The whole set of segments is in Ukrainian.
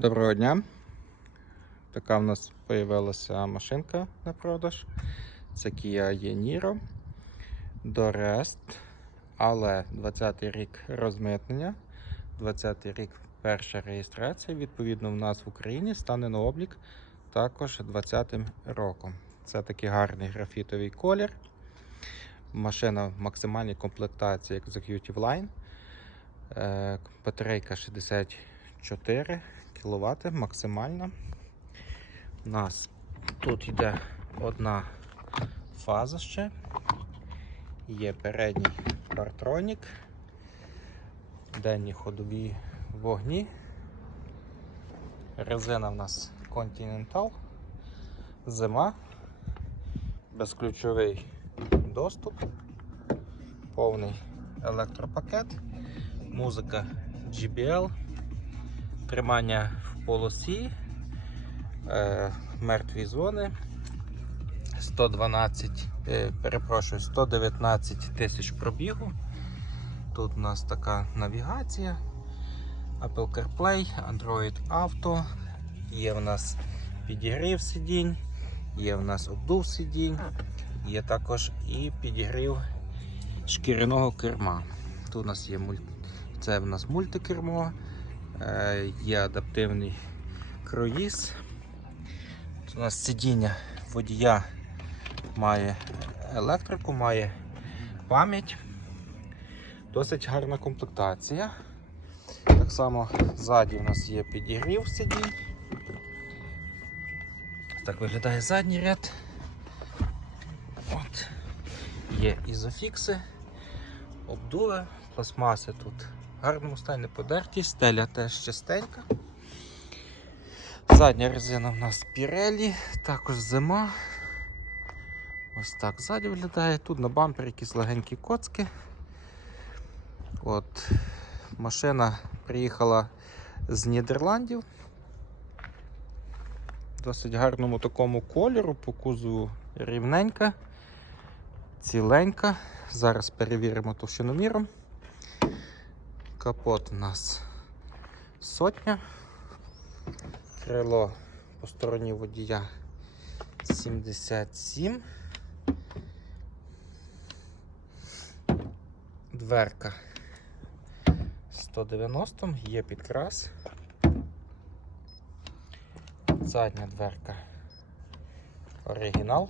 Доброго дня. Така в нас з'явилася машинка на продаж. Це Kia e-Niro до Rest, але 20-й рік розмитнення, 20-й рік перша реєстрація. Відповідно, в нас в Україні стане на облік також 20 роком. Це такий гарний графітовий колір. Машина в максимальній комплектації Executive Line. Е, Батарейка 64 кВт максимальна. У нас тут йде одна фаза ще. Є передній партронік, денні ходові вогні. Резина в нас Continental, зима, безключовий доступ, повний електропакет, музика GBL, тримання в полосі, е, мертві зони, 112, е, перепрошую, 119 тисяч пробігу. Тут у нас така навігація, Apple CarPlay, Android Auto, є в нас підігрів сидінь, є в нас обдув сидінь, є також і підігрів шкіряного керма. Тут у нас є муль... це в нас мультикермо, є адаптивний круїз. У нас сидіння водія має електрику, має пам'ять. Досить гарна комплектація. Так само ззаді у нас є підігрів сидінь. Так виглядає задній ряд. От. Є ізофікси, обдуви, пластмаси тут гарному стані подерті, стеля теж чистенька. Задня резина в нас Pirelli, також зима. Ось так ззаді виглядає. Тут на бампері якісь легенькі коцки. От. Машина приїхала з Нідерландів. Досить гарному такому кольору, по кузову рівненька, ціленька. Зараз перевіримо товщиноміром. Капот у нас сотня. Крило по стороні водія 77. Дверка 190, є підкрас. Задня дверка оригінал.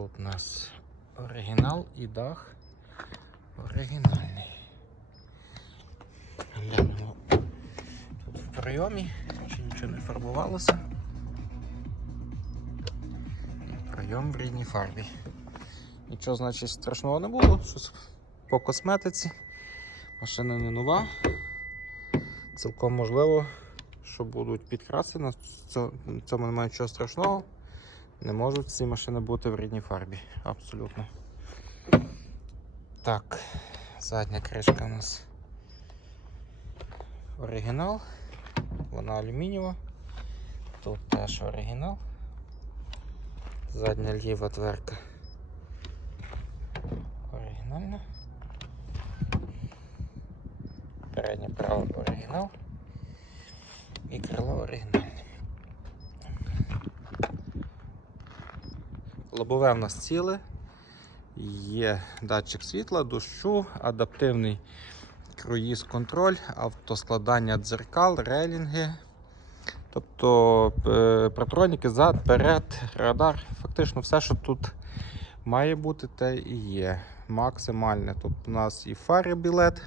Тут у нас оригінал і дах оригінальний. Глянемо тут в прийомі, чи нічого не фарбувалося. Прийом в рідній фарбі. Нічого, значить, страшного не було. По косметиці. Машина не нова. Цілком можливо, що будуть підкраси. На цьому немає нічого страшного. Не можуть ці машини бути в рідній фарбі. Абсолютно. Так, задня кришка у нас оригінал. Вона алюмінієва. Тут теж оригінал. Задня ліва дверка. Оригінальна. Передня права оригінал. І крило оригінальне. Лобове в нас ціле. Є датчик світла, дощу, адаптивний круїз контроль, автоскладання дзеркал, рейлінги. Тобто е, протроніки зад, перед, радар. Фактично все, що тут має бути, те і є. Максимальне. Тут у нас і фари білет.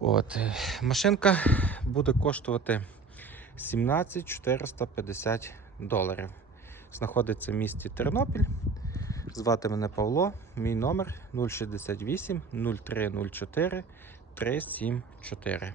От. Машинка буде коштувати 17 450 доларів. Знаходиться в місті Тернопіль. Звати мене Павло, мій номер 068 0304 374.